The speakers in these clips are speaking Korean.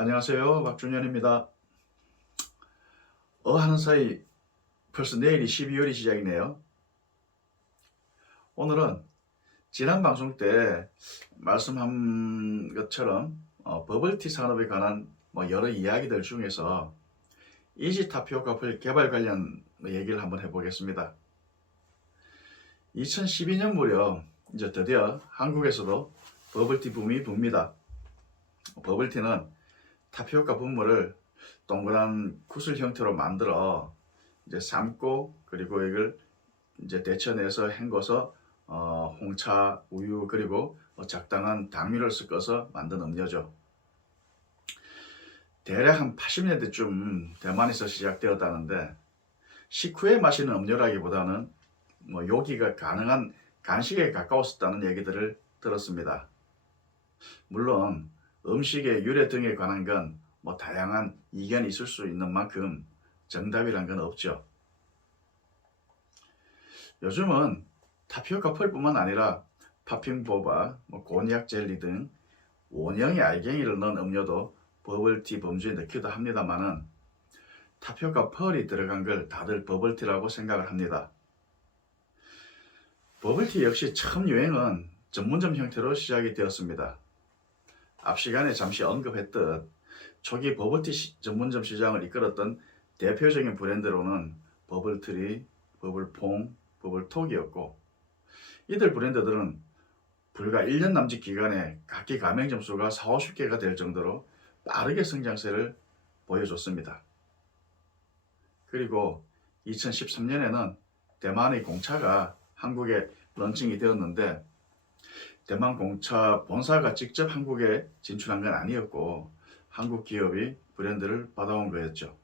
안녕하세요. 박준현입니다. 하는 사이 벌써 내일이 12월이 시작이네요. 오늘은 지난 방송 때 말씀한 것처럼 버블티 산업에 관한 여러 이야기들 중에서 이지 타피오카 개발 관련 얘기를 한번 해보겠습니다. 2012년 무렵 이제 드디어 한국에서도 버블티 붐이 붑니다. 버블티는 타피오카 분말을 동그란 구슬 형태로 만들어 이제 삶고 그리고 이걸 이제 데쳐내서 헹궈서 홍차, 우유 그리고 적당한 당류를 섞어서 만든 음료죠. 대략 한 80년대쯤 대만에서 시작되었다는데 식후에 마시는 음료라기보다는 요기가 가능한 간식에 가까웠었다는 얘기들을 들었습니다. 물론 음식의 유래 등에 관한 건 다양한 이견이 있을 수 있는 만큼 정답이란 건 없죠. 요즘은 타피오카 펄뿐만 아니라 팝핑보바, 곤약 젤리 등 원형의 알갱이를 넣은 음료도 버블티 범주에 넣기도 합니다만은 타피오카 펄이 들어간 걸 다들 버블티라고 생각을 합니다. 버블티 역시 처음 유행은 전문점 형태로 시작이 되었습니다. 앞 시간에 잠시 언급했듯 초기 버블티 전문점 시장을 이끌었던 대표적인 브랜드로는 버블트리, 버블퐁, 버블톡이었고 이들 브랜드들은 불과 1년 남짓 기간에 각기 가맹점 수가 4, 50개가 될 정도로 빠르게 성장세를 보여줬습니다. 그리고 2013년에는 대만의 공차가 한국에 런칭이 되었는데 대만 공차 본사가 직접 한국에 진출한 건 아니었고 한국 기업이 브랜드를 받아온 거였죠.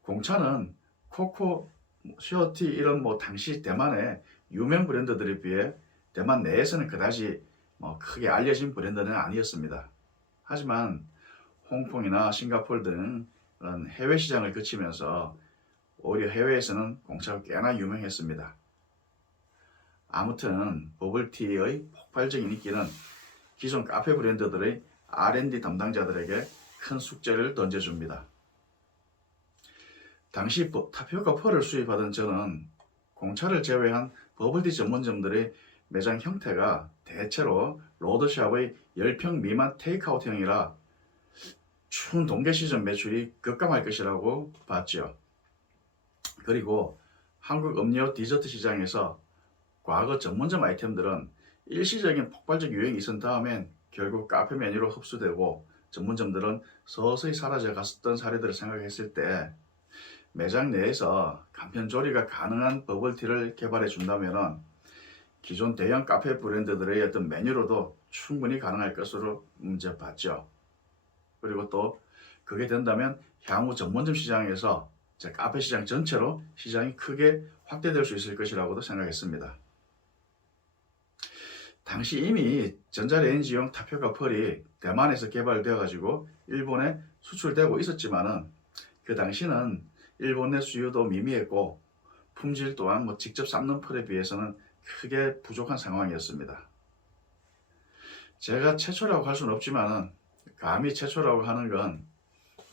공차는 코코, 슈어티 이런 당시 대만의 유명 브랜드들에 비해 대만 내에서는 그다지 크게 알려진 브랜드는 아니었습니다. 하지만 홍콩이나 싱가포르 등 해외 시장을 거치면서 오히려 해외에서는 공차가 꽤나 유명했습니다. 아무튼 버블티의 폭발적인 인기는 기존 카페 브랜드들의 R&D 담당자들에게 큰 숙제를 던져줍니다. 당시 타피오카 펄을 수입하던 저는 공차를 제외한 버블티 전문점들의 매장 형태가 대체로 로드샵의 10평 미만 테이크아웃형이라 추운 동계 시즌 매출이 급감할 것이라고 봤죠. 그리고 한국 음료 디저트 시장에서 과거 전문점 아이템들은 일시적인 폭발적 유행이 있은 다음엔 결국 카페 메뉴로 흡수되고 전문점들은 서서히 사라져 갔었던 사례들을 생각했을 때 매장 내에서 간편 조리가 가능한 버블티를 개발해 준다면 기존 대형 카페 브랜드들의 어떤 메뉴로도 충분히 가능할 것으로 봤죠. 그리고 또 그게 된다면 향후 전문점 시장에서 카페 시장 전체로 시장이 크게 확대될 수 있을 것이라고도 생각했습니다. 당시 이미 전자레인지용 타피오카 펄이 대만에서 개발되어 가지고 일본에 수출되고 있었지만은 그 당시는 일본 내 수요도 미미했고 품질 또한 직접 삶는 펄에 비해서는 크게 부족한 상황이었습니다. 제가 최초라고 할 수는 없지만은 감히 최초라고 하는 건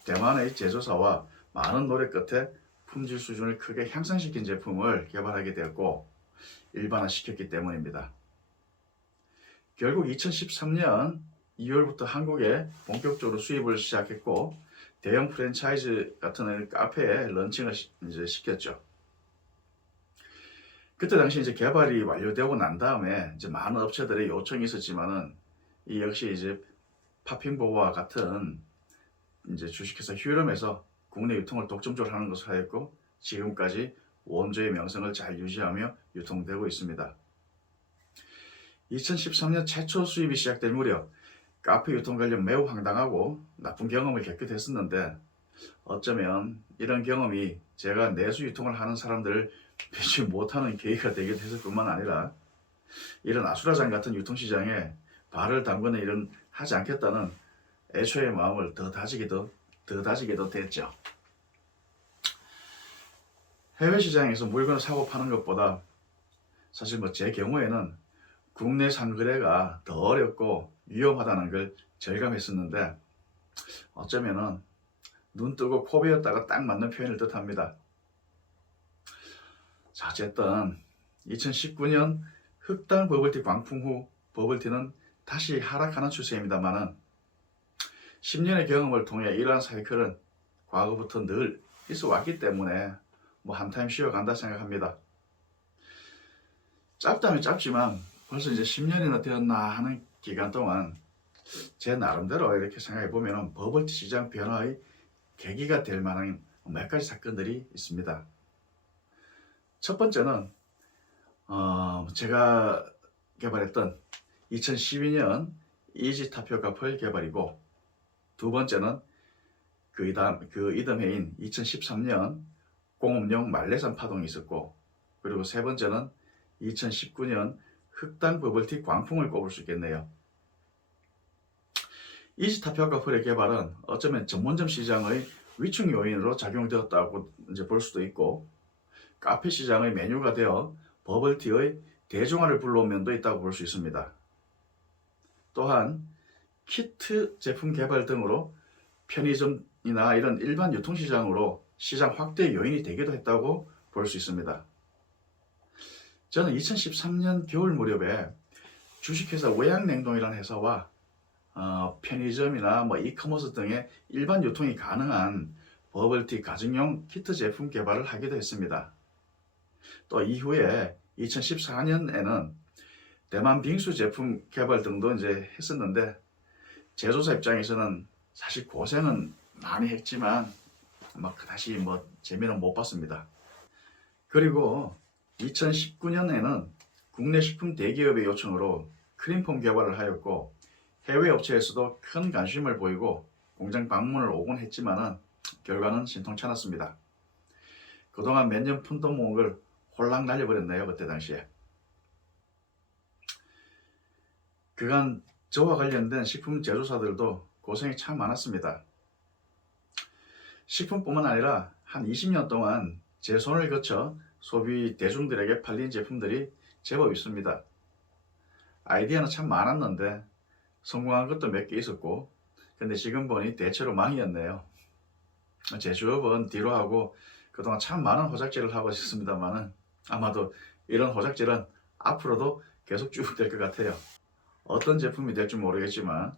대만의 제조사와 많은 노력 끝에 품질 수준을 크게 향상시킨 제품을 개발하게 되었고 일반화시켰기 때문입니다. 결국 2013년 2월부터 한국에 본격적으로 수입을 시작했고 대형 프랜차이즈 같은 카페에 런칭을 이제 시켰죠. 그때 당시 이제 개발이 완료되고 난 다음에 이제 많은 업체들의 요청이 있었지만은 이 역시 이제 팝핑보와 같은 이제 주식회사 휴일럼에서 국내 유통을 독점적으로 하는 것으로 하였고 지금까지 원조의 명성을 잘 유지하며 유통되고 있습니다. 2013년 최초 수입이 시작될 무렵 카페 유통 관련 매우 황당하고 나쁜 경험을 겪게 됐었는데 어쩌면 이런 경험이 제가 내수 유통을 하는 사람들을 배치 못하는 계기가 되게 됐을 뿐만 아니라 이런 아수라장 같은 유통시장에 발을 담그는 일은 하지 않겠다는 애초의 마음을 더 다지게도 됐죠. 해외 시장에서 물건을 사고 파는 것보다 사실 제 경우에는 국내 상거래가 더 어렵고 위험하다는 걸 절감했었는데 어쩌면은 눈 뜨고 코 베었다가 딱 맞는 표현을 뜻합니다. 자, 어쨌든 2019년 흑당 버블티 광풍 후 버블티는 다시 하락하는 추세입니다만은 10년의 경험을 통해 이러한 사이클은 과거부터 늘 있어 왔기 때문에 뭐 한타임 쉬어간다 생각합니다. 짧다면 짧지만 벌써 이제 10년이나 되었나 하는 기간 동안 제 나름대로 이렇게 생각해 보면 버블티 시장 변화의 계기가 될 만한 몇 가지 사건들이 있습니다. 첫 번째는 제가 개발했던 2012년 이지 타피오카 펄 개발이고, 두 번째는 그 이듬해인 2013년 공업용 말레산 파동이 있었고, 그리고 세 번째는 2019년 흑당 버블티 광풍을 꼽을 수 있겠네요. 이지 타피오카 펄의 개발은 어쩌면 전문점 시장의 위축 요인으로 작용되었다고 이제 볼 수도 있고, 카페 시장의 메뉴가 되어 버블티의 대중화를 불러온 면도 있다고 볼 수 있습니다. 또한 키트 제품 개발 등으로 편의점이나 이런 일반 유통시장으로 시장 확대 요인이 되기도 했다고 볼 수 있습니다. 저는 2013년 겨울 무렵에 주식회사 외양냉동이라는 회사와 편의점이나 이커머스 등의 일반 유통이 가능한 버블티 가정용 키트 제품 개발을 하기도 했습니다. 또 이후에 2014년에는 대만 빙수 제품 개발 등도 이제 했었는데, 제조사 입장에서는 사실 고생은 많이 했지만 다시 재미는 못 봤습니다. 그리고 2019년에는 국내 식품 대기업의 요청으로 크림폼 개발을 하였고, 해외 업체에서도 큰 관심을 보이고 공장 방문을 오곤 했지만은 결과는 신통찮았습니다. 그동안 몇 년 푼돈 모은 걸 홀랑 날려버렸네요, 그때 당시에. 그간 저와 관련된 식품 제조사들도 고생이 참 많았습니다. 식품뿐만 아니라 한 20년 동안 제 손을 거쳐 소비 대중들에게 팔린 제품들이 제법 있습니다. 아이디어는 참 많았는데 성공한 것도 몇 개 있었고, 근데 지금 보니 대체로 망이었네요. 제 주업은 뒤로 하고 그동안 참 많은 호작질을 하고 있었습니다만은 아마도 이런 호작질은 앞으로도 계속 쭉 될 것 같아요. 어떤 제품이 될지 모르겠지만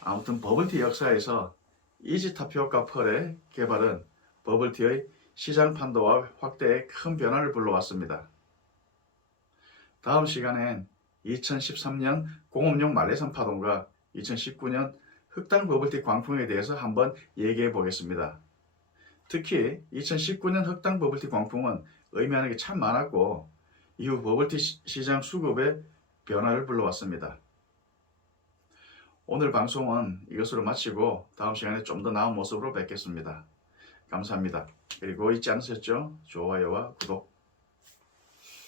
아무튼 버블티 역사에서 이지 타피오카 펄의 개발은 버블티의 시장 판도와 확대에 큰 변화를 불러왔습니다. 다음 시간엔 2013년 공업용 말레산 파동과 2019년 흑당 버블티 광풍에 대해서 한번 얘기해 보겠습니다. 특히 2019년 흑당 버블티 광풍은 의미하는 게 참 많았고, 이후 버블티 시장 수급에 변화를 불러왔습니다. 오늘 방송은 이것으로 마치고 다음 시간에 좀 더 나은 모습으로 뵙겠습니다. 감사합니다. 그리고 잊지 않으셨죠? 좋아요와 구독.